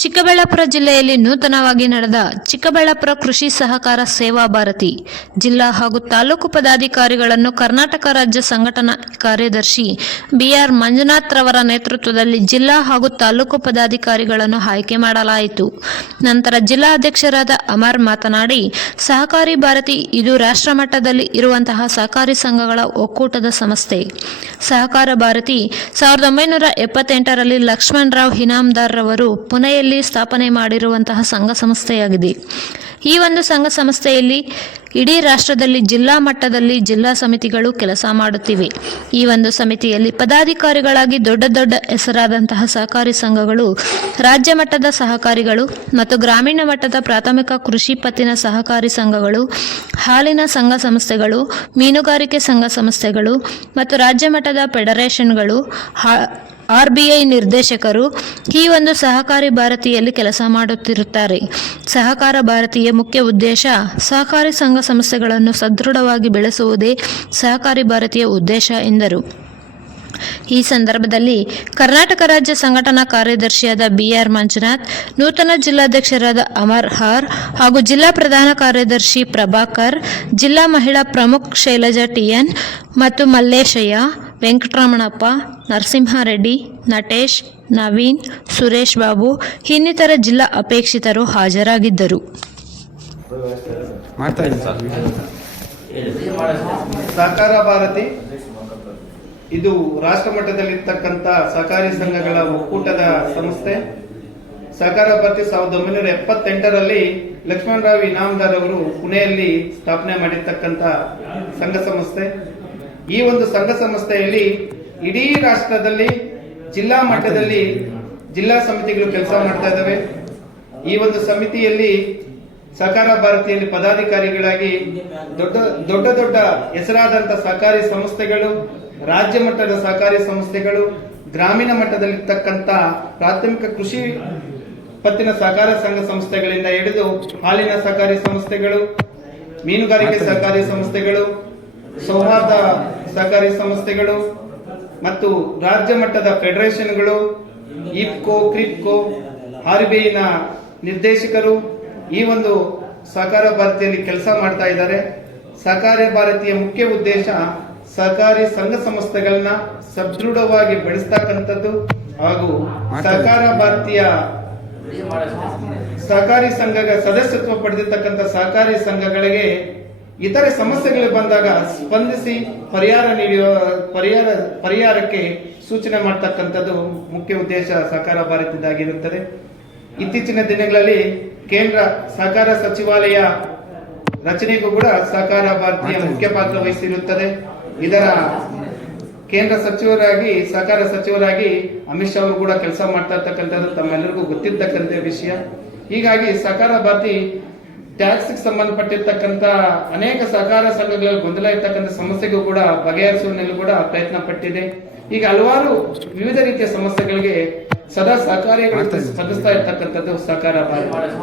ಚಿಕ್ಕಬಳ್ಳಾಪುರ ಜಿಲ್ಲೆಯಲ್ಲಿ ನೂತನವಾಗಿ ನಡೆದ ಚಿಕ್ಕಬಳ್ಳಾಪುರ ಕೃಷಿ ಸಹಕಾರ ಸೇವಾ ಭಾರತಿ. ಜಿಲ್ಲಾ ಹಾಗೂ ತಾಲೂಕು ಪದಾಧಿಕಾರಿಗಳನ್ನು ಕರ್ನಾಟಕ ರಾಜ್ಯ ಸಂಘಟನಾ ಕಾರ್ಯದರ್ಶಿ ಬಿಆರ್ ಮಂಜುನಾಥ್ ರವರ ನೇತೃತ್ವದಲ್ಲಿ ಜಿಲ್ಲಾ ಹಾಗೂ ತಾಲೂಕು ಪದಾಧಿಕಾರಿಗಳನ್ನು ಆಯ್ಕೆ ಮಾಡಲಾಯಿತು. ನಂತರ ಜಿಲ್ಲಾಧ್ಯಕ್ಷರಾದ ಅಮರ್ ಮಾತನಾಡಿ, ಸಹಕಾರಿ ಭಾರತಿ ಇದು ರಾಷ್ಟ್ರ ಮಟ್ಟದಲ್ಲಿ ಇರುವಂತಹ ಸಹಕಾರಿ ಸಂಘಗಳ ಒಕ್ಕೂಟದ ಸಂಸ್ಥೆ. ಸಹಕಾರ ಭಾರತಿ ಸಾವಿರದ ಒಂಬೈನೂರ ಎಪ್ಪತ್ತೆಂಟರಲ್ಲಿ ಲಕ್ಷ್ಮಣ್ ರಾವ್ ಇನಾಮ್ದಾರ್ ರವರು ಪುಣೆಯಲ್ಲಿ ಸ್ಥಾಪನೆ ಮಾಡಿರುವಂತಹ ಸಂಘ ಸಂಸ್ಥೆಯಾಗಿದೆ. ಈ ಒಂದು ಸಂಘ ಸಂಸ್ಥೆಯಲ್ಲಿ ಇಡೀ ರಾಷ್ಟ್ರದಲ್ಲಿ ಜಿಲ್ಲಾ ಮಟ್ಟದಲ್ಲಿ ಜಿಲ್ಲಾ ಸಮಿತಿಗಳು ಕೆಲಸ ಮಾಡುತ್ತಿವೆ. ಈ ಒಂದು ಸಮಿತಿಯಲ್ಲಿ ಪದಾಧಿಕಾರಿಗಳಾಗಿ ದೊಡ್ಡ ದೊಡ್ಡ ಹೆಸರಾದಂತಹ ಸಹಕಾರಿ ಸಂಘಗಳು, ರಾಜ್ಯ ಮಟ್ಟದ ಸಹಕಾರಿಗಳು ಮತ್ತು ಗ್ರಾಮೀಣ ಮಟ್ಟದ ಪ್ರಾಥಮಿಕ ಕೃಷಿ ಪತ್ತಿನ ಸಹಕಾರಿ ಸಂಘಗಳು, ಹಾಲಿನ ಸಂಘ ಸಂಸ್ಥೆಗಳು, ಮೀನುಗಾರಿಕೆ ಸಂಘ ಸಂಸ್ಥೆಗಳು ಮತ್ತು ರಾಜ್ಯ ಮಟ್ಟದ ಫೆಡರೇಷನ್ಗಳು ಆರ್ಬಿಐ ನಿರ್ದೇಶಕರು ಈ ಒಂದು ಸಹಕಾರಿ ಭಾರತಿಯಲ್ಲಿ ಕೆಲಸ ಮಾಡುತ್ತಿರುತ್ತಾರೆ. ಸಹಕಾರ ಭಾರತೀಯ ಮುಖ್ಯ ಉದ್ದೇಶ ಸಹಕಾರಿ ಸಂಘ ಸಂಸ್ಥೆಗಳನ್ನು ಸದೃಢವಾಗಿ ಬೆಳೆಸುವುದೇ ಸಹಕಾರಿ ಭಾರತೀಯ ಉದ್ದೇಶ ಎಂದರು. ಈ ಸಂದರ್ಭದಲ್ಲಿ ಕರ್ನಾಟಕ ರಾಜ್ಯ ಸಂಘಟನಾ ಕಾರ್ಯದರ್ಶಿಯಾದ ಬಿಆರ್ ಮಂಜುನಾಥ್, ನೂತನ ಜಿಲ್ಲಾಧ್ಯಕ್ಷರಾದ ಅಮರ್ ಹಾರ್ ಹಾಗೂ ಜಿಲ್ಲಾ ಪ್ರಧಾನ ಕಾರ್ಯದರ್ಶಿ ಪ್ರಭಾಕರ್, ಜಿಲ್ಲಾ ಮಹಿಳಾ ಪ್ರಮುಖ್ ಶೈಲಜಾ ಟಿಎನ್ ಮತ್ತು ಮಲ್ಲೇಶಯ್ಯ ವೆಂಕಟರಮಣಪ್ಪ ನರಸಿಂಹಾರೆಡ್ಡಿ ನಟೇಶ್ ನವೀನ್ ಸುರೇಶ್ ಬಾಬು ಇನ್ನಿತರ ಜಿಲ್ಲಾ ಅಪೇಕ್ಷಿತರು ಹಾಜರಾಗಿದ್ದರು. ಮಾಡ್ತಾ ಇದ್ದೀನಿ. ಸರ್ ಸಹಕಾರ ಭಾರತಿ ಇದು ರಾಷ್ಟ್ರ ಮಟ್ಟದಲ್ಲಿರ್ತಕ್ಕಂಥ ಸಹಕಾರಿ ಸಂಘಗಳ ಒಕ್ಕೂಟದ ಸಂಸ್ಥೆ. ಸಹಕಾರ ಭಾರತಿ ಸಾವಿರದ ಒಂಬೈನೂರ ಎಪ್ಪತ್ತೆಂಟರಲ್ಲಿ ಲಕ್ಷ್ಮಣರಾವ್ ಇನಾಮದಾರ್ ಅವರು ಪುಣೆಯಲ್ಲಿ ಸ್ಥಾಪನೆ ಮಾಡಿರ್ತಕ್ಕಂಥ ಸಂಘ ಸಂಸ್ಥೆ. ಈ ಒಂದು ಸಂಘ ಸಂಸ್ಥೆಯಲ್ಲಿ ಇಡೀ ರಾಷ್ಟ್ರದಲ್ಲಿ ಜಿಲ್ಲಾ ಮಟ್ಟದಲ್ಲಿ ಜಿಲ್ಲಾ ಸಮಿತಿಗಳು ಕೆಲಸ ಮಾಡ್ತಾ ಇದ್ದಾವೆ. ಈ ಒಂದು ಸಮಿತಿಯಲ್ಲಿ ಸಹಕಾರ ಭಾರತಿಯಲ್ಲಿ ಪದಾಧಿಕಾರಿಗಳಾಗಿ ದೊಡ್ಡ ದೊಡ್ಡ ದೊಡ್ಡ ಹೆಸರಾದಂತ ಸಹಕಾರಿ ಸಂಸ್ಥೆಗಳು ರಾಜ್ಯ ಮಟ್ಟದ ಸಹಕಾರಿ ಸಂಸ್ಥೆಗಳು ಗ್ರಾಮೀಣ ಮಟ್ಟದಲ್ಲಿರ್ತಕ್ಕಂಥ ಪ್ರಾಥಮಿಕ ಕೃಷಿ ಪತ್ತಿನ ಸಹಕಾರ ಸಂಘ ಸಂಸ್ಥೆಗಳಿಂದ ಹಿಡಿದು ಹಾಲಿನ ಸಹಕಾರಿ ಸಂಸ್ಥೆಗಳು ಮೀನುಗಾರಿಕೆ ಸಹಕಾರಿ ಸಂಸ್ಥೆಗಳು ಸೌಹಾರ್ದ ಸಹಕಾರಿ ಸಂಸ್ಥೆಗಳು ಮತ್ತು ರಾಜ್ಯ ಮಟ್ಟದ ಫೆಡರೇಷನ್ಗಳು, ಇಫ್ಕೋ, ಕ್ರಿಪ್ಕೋ, ಆರ್ಬಿಐನ ನಿರ್ದೇಶಕರು ಈ ಒಂದು ಸಹಕಾರ ಭಾರತಿಯಲ್ಲಿ ಕೆಲಸ ಮಾಡ್ತಾ ಇದ್ದಾರೆ. ಸಹಕಾರ ಭಾರತೀಯ ಮುಖ್ಯ ಉದ್ದೇಶ ಸಹಕಾರಿ ಸಂಘ ಸಂಸ್ಥೆಗಳನ್ನ ಸದೃಢವಾಗಿ ಬೆಳೆಸ್ತಕ್ಕಂಥದ್ದು ಹಾಗೂ ಸಹಕಾರ ಭಾರತೀಯ ಸಹಕಾರಿ ಸಂಘಗಳ ಸದಸ್ಯತ್ವ ಪಡೆದಿರ್ತಕ್ಕಂಥ ಸಹಕಾರಿ ಸಂಘಗಳಿಗೆ ಇತರೆ ಸಮಸ್ಯೆಗಳು ಬಂದಾಗ ಸ್ಪಂದಿಸಿ ಪರಿಹಾರ ನೀಡುವ ಪರಿಹಾರ, ಪರಿಹಾರಕ್ಕೆ ಸೂಚನೆ ಮಾಡ್ತಕ್ಕಂಥದ್ದು ಮುಖ್ಯ ಉದ್ದೇಶ ಸಹಕಾರ ಭಾರತದಾಗಿರುತ್ತದೆ ಇತ್ತೀಚಿನ ದಿನಗಳಲ್ಲಿ ಕೇಂದ್ರ ಸಹಕಾರ ಸಚಿವಾಲಯ ರಚನೆಗೂ ಕೂಡ ಸಹಕಾರ ಭಾರತೀಯ ಮುಖ್ಯ ಪಾತ್ರ ವಹಿಸಿರುತ್ತದೆ. ಇದರ ಕೇಂದ್ರ ಸಚಿವರಾಗಿ, ಸಹಕಾರ ಸಚಿವರಾಗಿ ಅಮಿತ್ ಶಾ ಅವರು ಕೂಡ ಕೆಲಸ ಮಾಡ್ತಾ ಇರ್ತಕ್ಕಂಥದ್ದು ತಮ್ಮೆಲ್ಲರಿಗೂ ಗೊತ್ತಿರ್ತಕ್ಕಂಥ ವಿಷಯ. ಹೀಗಾಗಿ ಸಹಕಾರ ಭಾರತಿ ಟ್ಯಾಕ್ಸ್ ಸಂಬಂಧಪಟ್ಟಿರ್ತಕ್ಕಂಥ ಅನೇಕ ಸಹಕಾರ ಸಂಘಗಳಲ್ಲಿ ಗೊಂದಲ ಇರ್ತಕ್ಕಂಥ ಸಮಸ್ಯೆಗೂ ಕೂಡ ಬಗೆಹರಿಸುವಲ್ಲಿ ಕೂಡ ಪ್ರಯತ್ನ ಪಟ್ಟಿದೆ. ಈಗ ಹಲವಾರು ವಿವಿಧ ರೀತಿಯ ಸಮಸ್ಯೆಗಳಿಗೆ ಸದಾ ಸಹಕಾರಿಗಳು ಸದಸ್ತಾ ಇರ್ತಕ್ಕಂಥದ್ದು ಸಹಕಾರ ಭಾರತ.